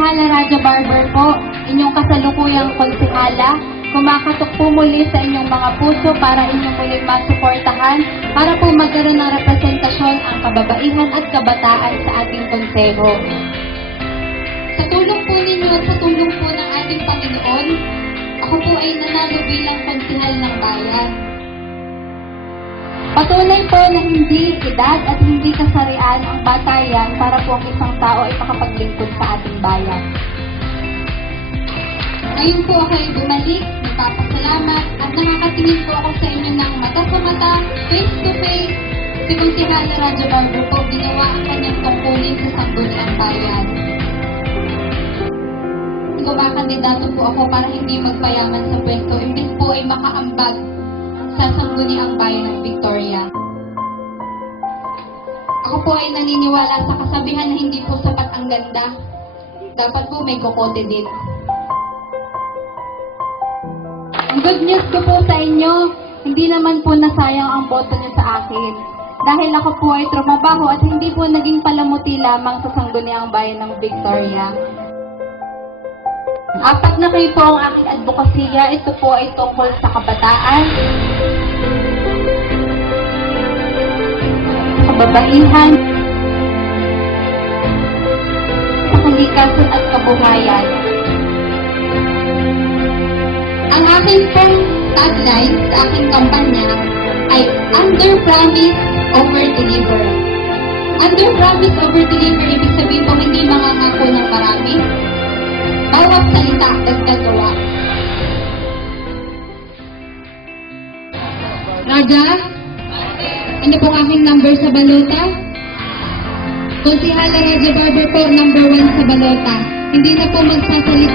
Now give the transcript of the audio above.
Konsehala Raja Barber po, inyong kasalukuyang konsehala, kumakatok po muli sa inyong mga puso para inyong muling masuportahan para po magkaroon ng representasyon ang kababaihan at kabataan sa ating konseho. Sa tulong po ninyo at sa tulong po ng ating Panginoon, ako po ay nanalo bilang konsehal ng bayan. Patunay po na hindi edad at hindi kasarian ang batayan para po ang isang tao ay makapaglingkod sa ating bayan. Ngayon po ako ay bumalik, nagpapasalamat at nakakatingin po ako sa inyo ng mata sa mata, face to face. Si Konsehala Raja Barber po ginawa ang kanyang tungkulin sa sangguniang bayan. Kumakandidato po ako para hindi magpayaman sa pwesto, imbis po ay makaambag sa sangguniang bayan ng Victoria. Ako po ay naniniwala sa kasabihan na hindi po sapat ang ganda. Dapat po may kokote din. Ang good news ko po sa inyo, hindi naman po nasayang ang boto niyo sa akin. Dahil ako po ay trumabaho at hindi po naging palamuti lamang sa sangguniang bayan ng Victoria. 4 na kayo po ang aking advokasya. Ito po ay tungkol sa kabataan, kababaihan, sa kalikasan at kabuhayan. Ang aking pong tagline sa aking kampanya ay Under Promise, Over Deliver. Under Promise, Over Deliver, ibig sabihin po hindi mangangako ng marami. Bawat salita nagkagawa. Raja, ano pong aking number sa balota? Konsehala Raja Barber po, number 1 sa balota. Hindi na po magsasalita